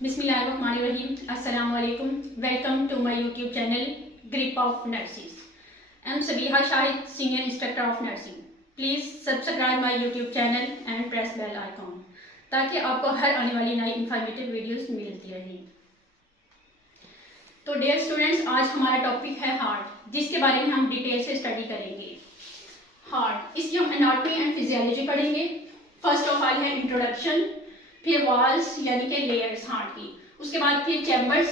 Bismillahirrahmanirrahim. Assalamu alaikum. Welcome to my YouTube channel Grip of Nurses. I am Sabiha Shahid, Senior Instructor of Nursing. Please subscribe my YouTube channel and press bell icon ताकि आपको हर आने वाली नई informative videos मिलती रहें। तो dear students, आज हमारा टॉपिक है हार्ट, जिसके बारे में हम डिटेल से स्टडी करेंगे। हार्ट, इसकी हम एनाटॉमी एंड फिजियोलॉजी पढ़ेंगे। फर्स्ट ऑफ ऑल है इंट्रोडक्शन, फिर वॉल्स यानी कि लेयर्स हार्ट की, उसके बाद फिर chambers,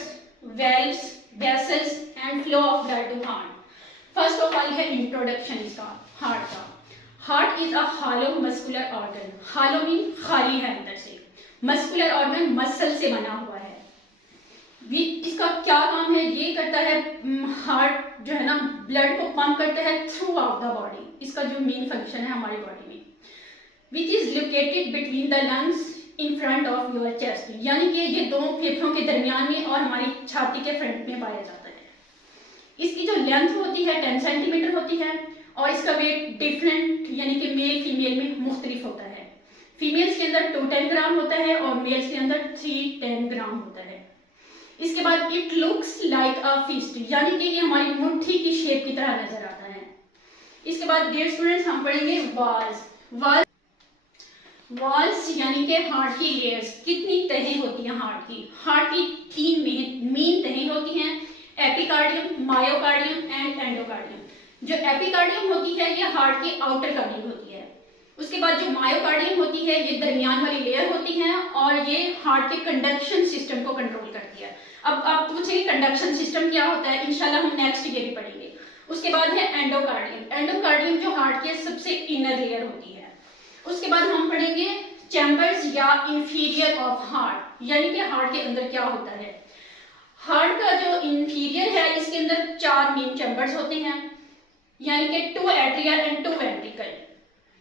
valves, vessels and flow of blood to heart. First of all है इंट्रोडक्शन इसका हार्ट का। Heart is a hollow muscular organ. Hollow mean खाली है अंदर से, मस्कुलर ऑर्गन मसल से बना हुआ है। इसका क्या काम है, ये करता है हार्ट जो है ना ब्लड को पंप करता है थ्रू आउट द बॉडी। इसका जो मेन फंक्शन है हमारी बॉडी में, which is located between the lungs in front of your chest, यानी कि ये दो फेफड़ों के दरमियान में और हमारी छाती के फ्रंट में पाया जाता है। इसकी जो लेंथ होती है 10 सेंटीमीटर होती है और इसका वेट डिफरेंट यानी कि मेल फीमेल में मुख्तलिफ होता है। फीमेल्स के अंदर 210 ग्राम होता है और मेल्स के अंदर 310 ग्राम होता है। इसके बाद it looks like a fist, यानी कि ये हमारी मुट्ठी की शेप की तरह नजर आता है। इसके बाद डियर स्टूडेंट्स हम पढ़ेंगे वॉल्स। वॉल्स यानी कि हार्ट की लेयर्स। कितनी तहें होती हैं हार्ट की? हार्ट की 3 मेन तहें होती हैं, एपिकार्डियम, मायोकार्डियम एंड एंडोकार्डियम। जो एपिकार्डियम होती है ये हार्ट की आउटर कवरिंग होती है। उसके बाद जो मायोकार्डियम होती है ये दरमियान वाली लेयर होती है और ये हार्ट के कंडक्शन सिस्टम को कंट्रोल करती है। अब आप पूछेंगे कंडक्शन सिस्टम क्या होता है, इंशाल्लाह हम नेक्स्ट ईयर भी पढ़ेंगे। उसके बाद है एंडोकार्डियम। एंडोकार्डियम जो हार्ट के सबसे इनर लेयर होती है। उसके बाद हम पढ़ेंगे चैम्बर्स या इंफीरियर ऑफ हार्ट, यानी कि हार्ट के अंदर क्या होता है। हार्ट का जो इंफीरियर है इसके अंदर 4 मेन चैम्बर्स होते हैं, यानी कि 2 एट्रिया एंड 2 वेंट्रिकल।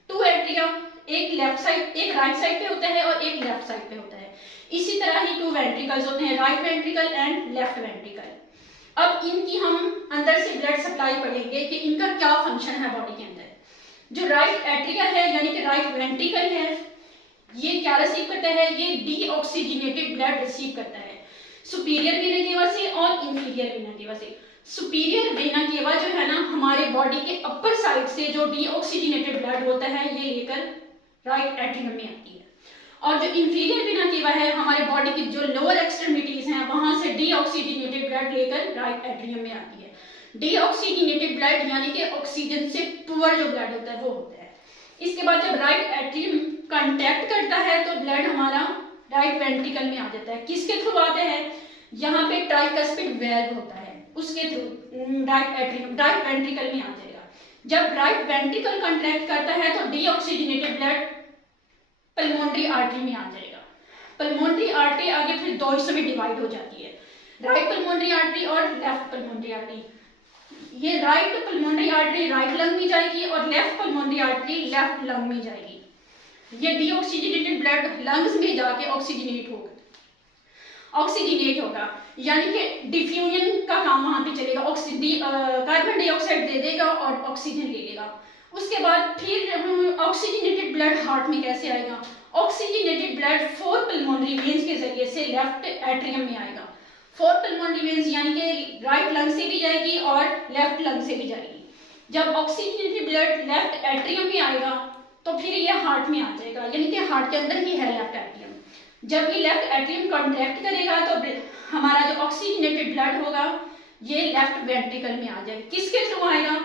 2 एट्रिया एक लेफ्ट साइड, एक राइट साइड पे होता है और एक लेफ्ट साइड पे होता है। इसी तरह ही 2 वेंट्रिकल्स होते हैं, right ventricle and left ventricle. अब इनकी हम अंदर से ब्लड सप्लाई पढ़ेंगे कि इनका क्या फंक्शन है बॉडी के अंदर। जो राइट एट्रिया है यानी कि राइट वेंट्रिकल है, ये क्या रिसीव करता है, ये डीऑक्सीजनेटेड ब्लड रिसीव करता है सुपीरियर वेना केवा से और इंफीरियर वेना केवा से। सुपीरियर वेना केवा जो है ना हमारे बॉडी के अपर साइड से जो डीऑक्सीजनेटेड ब्लड होता है ये लेकर राइट एट्रियम में आती है, और जो इंफीरियर वेना केवा है हमारे बॉडी की जो लोअर एक्सट्रीमिटीज हैं वहां से डीऑक्सीजनेटेड ब्लड लेकर राइट एट्रियम में आती है। डीऑक्सीजनेटेड ब्लड यानी कि ऑक्सीजन से पुअर जो ब्लड होता है वो होता है। इसके बाद जब राइट एट्रियम कांटेक्ट करता है तो ब्लड हमारा राइट वेंट्रिकल में आ जाता है। किसके थ्रू आते हैं, यहाँ पे ट्राइकस्पिड वेल्व होता है, उसके through right atrium right ventricle में आ जाएगा। जब राइट वेंट्रिकल कांटेक्ट करता है तो डीऑक्सीजनेटेड ब्लड पल्मोनरी आर्टरी में आ जाएगा। पल्मोनरी आर्टरी आगे फिर 2 हिस्सों में डिवाइड हो जाती है, राइट पल्मोनरी आर्टरी और लेफ्ट पल्मोनरी आर्टरी। ये right pulmonary artery right lung में जाएगी और left pulmonary artery left lung में जाएगी। ये डीऑक्सीजनेटेड ब्लड लंग्स में जाके ऑक्सीजनेट होगा, यानी कि डिफ्यूजन का काम वहां पे चलेगा। कार्बन डाइऑक्साइड दे देगा और ऑक्सीजन ले लेगा। उसके बाद फिर ऑक्सीजनेटेड ब्लड हार्ट में कैसे आएगा, ऑक्सीजनेटेड ब्लड 4 पल्मोनरी वेन्स के जरिए से लेफ्ट एट्रियम में आएगा। 4 पल्मोनरी वेन्स यानी कि राइट लंग से भी जाएगी और लेफ्ट लंग से भी जाएगी। जब ऑक्सीजनेटेड ब्लड लेफ्ट एट्रियम में आएगा तो फिर ये हार्ट में आ जाएगा, यानी कि हार्ट के अंदर ही है लेफ्ट एट्रियम। जब ये लेफ्ट एट्रियम कॉन्ट्रैक्ट करेगा तो हमारा जो ऑक्सीजनेटेड ब्लड होगा ये लेफ्ट वेंट्रिकल में आ जाएगा। किसके थ्रू आएगा,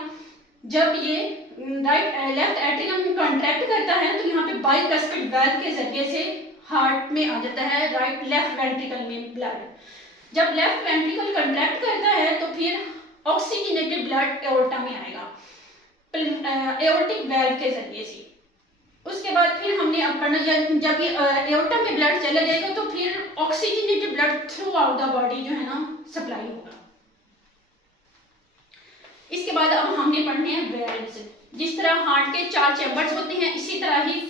जब ये लेफ्ट एट्रियम कॉन्ट्रैक्ट करता है तो यहाँ पे बाइकस्पिड वेल्व के जरिए से हार्ट में आ जाता है लेफ्ट वेंट्रिकल में ब्लड। जब लेफ्ट वेंट्रिकल कंट्रैक्ट करता है तो फिर ऑक्सीजनेटेड ब्लड एओर्टा में आएगा एओर्टिक वेल्व के जरिए से। उसके बाद फिर हमने अब पढ़ना, जब ये एओर्टा में ब्लड चला जाएगा तो फिर oxygenated blood through out the body जो है ना सप्लाई होगा। इसके बाद अब हमने पढ़ने हैं वेल्व्स। जिस तरह हार्ट के 4 चैम्बर्स होते हैं इसी तरह ही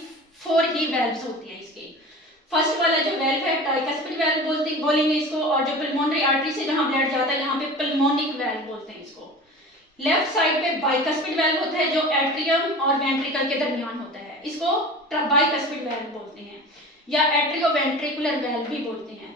4 ही वेल्व्स होती हैं इसके। फर्स्ट वाला जो वेल्व है ट्राइकस्पिड वेल्व बोलेंगे इसको, और जो पल्मोनरी आर्टरी से जहां ब्लड जाता है यहाँ पे पल्मोनिक वेल्व बोलते हैं इसको। लेफ्ट साइड पे बाइकस्पिड वेल्व होता है जो एट्रियम और वेंट्रिकल के दरमियान होता है, इसको बाइकस्पिड वेल्व बोलते हैं या एट्रियोवेंट्रिकुलर वेल्व भी बोलते हैं।